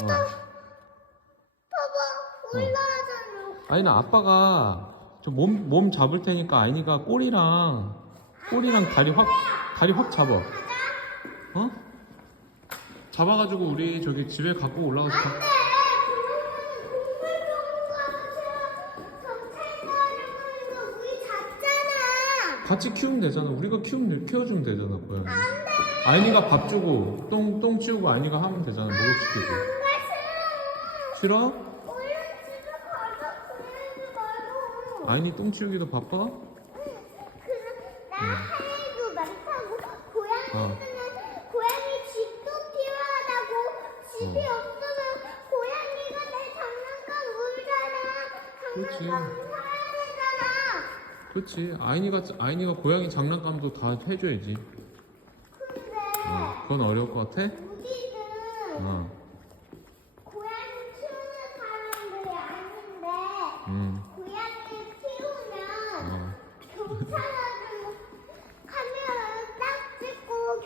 아빠, 어. 봐봐, 올라가잖아. 아니나 아빠가 저 몸 몸 잡을 테니까 아이니가 꼬리랑 꼬리랑 다리 확 다리 확 잡아. 어? 잡아가지고 우리 저기 집에 갖고 올라가서 가- 그러면 우리 잡잖아. 같이 키우면 되잖아. 우리가 키우면 키워주면 되잖아, 고양이. 아이니가 밥 주고 똥 똥 치우고 아이니가 하면 되잖아. 목욕 시키고. 싫어. 집에. 그러지 말고. 아이니 똥 치우기도 바빠? 그럼 나할 일도 많다고 고양이는 고양이 집도 필요하다고 집이 어. 없으면 고양이가 내 장난감 울잖아 그렇지. 장난감 사야 되잖아 그렇지. 아이니가 아이니가 고양이 장난감도 다 해줘야지. 근데 어, 그건 어려울 것 같아? 우리는 어. 고양이 키우는 사람들이 아닌데 음. 고양이 키우면 어. 경찰 아줌마 카메라를 딱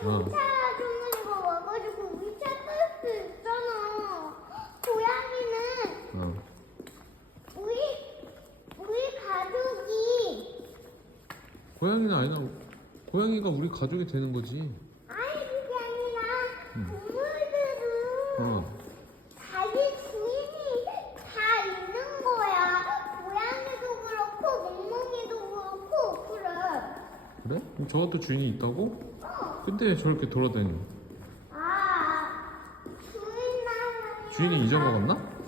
찍고 경찰 아줌마가 와가지고 우리 체크할 수 있잖아. 고양이는 어. 우리 우리 가족이 고양이는 아니라 고양이가 우리 가족이 되는 거지. 아니 그게 아니라 동물들은 어. 자기 주인이 다 있는 거야. 고양이도 그렇고 멍멍이도 그렇고 그래. 그래? 그럼 저것도 주인이 있다고? 근데 저렇게 돌아다니? 아 주인 나는 주인이 잊어먹었나?